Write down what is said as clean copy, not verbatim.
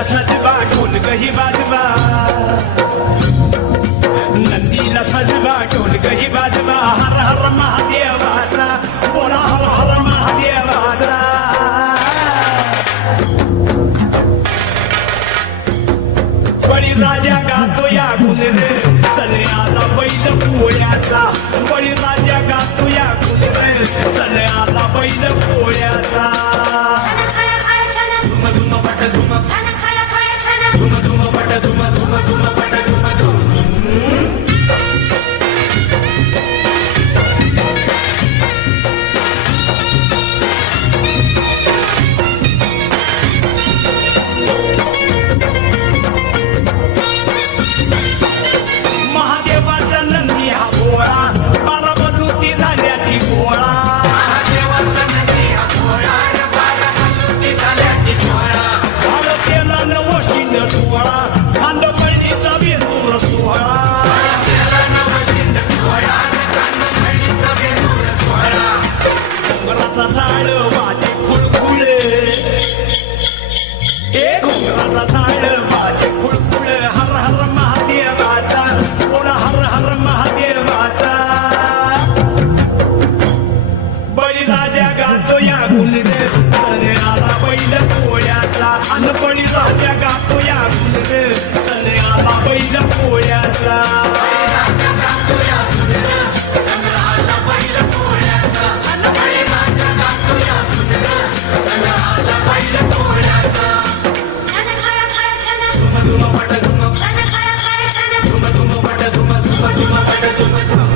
नंदीला सजवा ढोलक ही वाजवा नंदीला सजवा ढोलक ही वाजवा हर हर महादेवाचा बोला हर हर महादेवाचा बळीराजा गातो या गुण रे सन्याला बैल पोळ्याचा बळीराजा गातो या गुण रे सन्याला बैल पोळ्याचा धुम धुम पट धुम धुम धुम पट धुम धुम धुम पट धुम धुम महादेवाचा नंदी हा भोळा बारामती झाल्या ती भोळा महादेवाचा नंदी हा भोळा बारामती झाल्या ती भोळा भारतेला नवशिन सोहळा खांदपळणीचा बेंदूर सोहळा भारतेला नवशिन सोहळा खांदपळणीचा बेंदूर सोहळा घोंगराचा झाड वाजे खुळखुळे घोंगराचा झाड वाजे खुळखुळे हर हर महादेवाचा बोला हर हर महादेवाचा बळीराजा गातो या गुण रे सन्याला बैल पोळ्याचा अन बळीराजा गातो या गुण रे सन्याला बैल पोळ्याचा बळीराजा गातो या गुण रे सन्याला बैल पोळ्याचा अन बळीराजा गातो या गुण रे सन्याला बैल पोळ्याचा धुम धुम पट धुम धुम धुम पट धुम धुम धुम पट धुम धुम